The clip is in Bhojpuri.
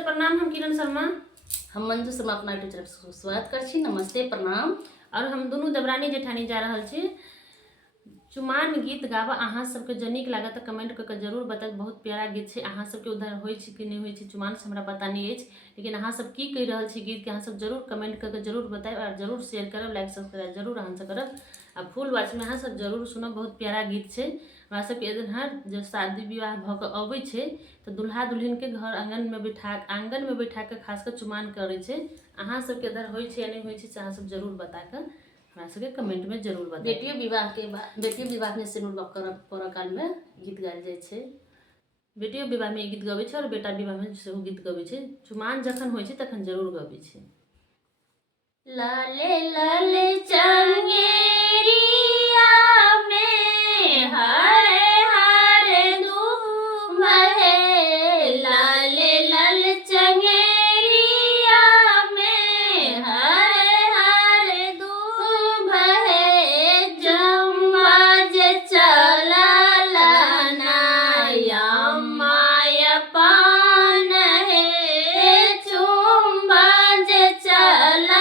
नमस्ते प्रणाम। हम किरण शर्मा हम मंजू शर्मा अपना टीचर स्वागत कर छी। नमस्ते प्रणाम। और हम दोनों देवरानी जेठानी जा रहल छी चुमान गीत गाबऽ। अहाँ सबके जे नीक लागत तऽ कमेंट करके जरूर बताएब। बहुत प्यारा गीत छै। अहाँ सबके उधर होइ छै कि नहीं होइ छै चुमान से हमरा पता नहीं अछि, लेकिन अहाँ सब की कहि रहल छी गीत के अहाँ सब जरूर कमेंट करके जरूर बताएब और जरूर शेयर करब, लाइक सब्सक्राइब जरूर अहाँ सब करब। आ फुल वॉच में अहाँ सब जरूर सुनब। बहुत प्यारा गीत छै। हमरा सबके इधर जो शादी विवाह भऽ कऽ अबै छै तऽ दुल्हा दुल्हन के घर आंगन में बैठा के खासकर चुमान करे छै। अहाँ सबके इधर होइ छै या नहीं होइ छै से अहाँ सब जरूर बता कऽ हमरा सबके कमेंट में जरूर बताएब। बेटियों विवाह में सिनुर पड़ऽ काल में गीत गायल जाइ छै। बेटियों विवाह में गीत गबै छै और बेटा विवाह में सेहो गीत गबै छै। चुमान जखन होइ छै तखन जरूर गबै छै। लाले लाले चंगेरिया में हरे हरे दूब है। लाले लाले चंगेरिया में हरे हरे दूब है। जम्मा जे चला लाना माया पान है। चुम्बा जे चला